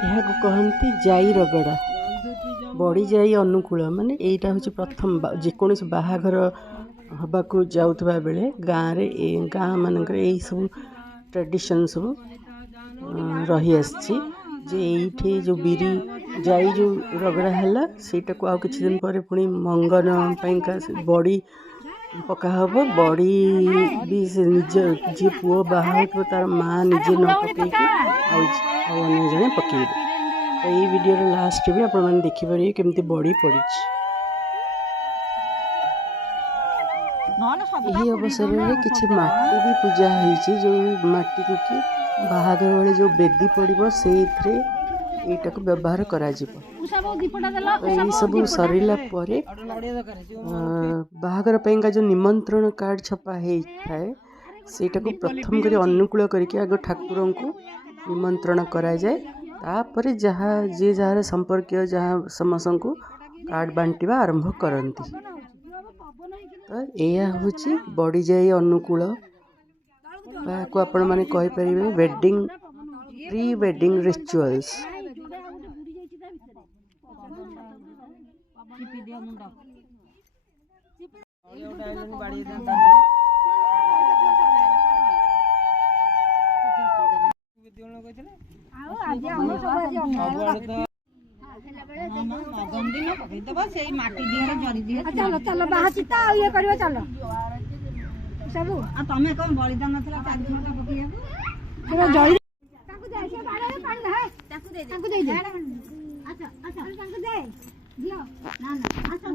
यहाँ कहती जाई रगड़ा बड़ी जाई अनुकूल माने यहीटा हूँ प्रथम जेकोसी बाहाघर हवा को जाऊा बेले गाँ मानक यही सब ट्रेडिशन सब रही आसी जे ये जो बिरी जाई जो रगड़ा है सेटा को आउ किछि दिन पर पुणी मंगन पाइका बड़ी पका हम बड़ी भी से निज जी पुओ बाहा हो तार माँ निजे न पकईकि अन्य जड़े पकईबे। तो ये वीडियो लास्ट भी आपण मैंने देखिपारे केमती बड़ी पड़ी। यही अवसर में किसी माटी भी पूजा होती जो माटी को कि बाहाघर बेले जो बेदी पड़ो से यहीटा को व्यवहार करा जीवो। यही सब सरला बाहाघर पाइंका जो निमंत्रण कार्ड छपा होता है सेटा को प्रथम कर अनुकूल करके आग ठाकुर को निमंत्रण करा जाए तापर जहाँ जी जार संपर्कीय जहाँ समस्त को कार्ड बांटिबा आरंभ करती। तो यह हूँ बड़ी जाई अनुकूल को आपण माने कहि परिबे वेडिंग प्री वेडिंग रिचुअल्स। चलो चलो बाहर चिता ये करियो चलो सब आ तमे कोन बलिदान नथला 4 दिन का पकिया पूरा जई ताकू दे से बारे पानी है ताकू दे दे अच्छा अच्छा ताकू दे दियो ना ना अच्छा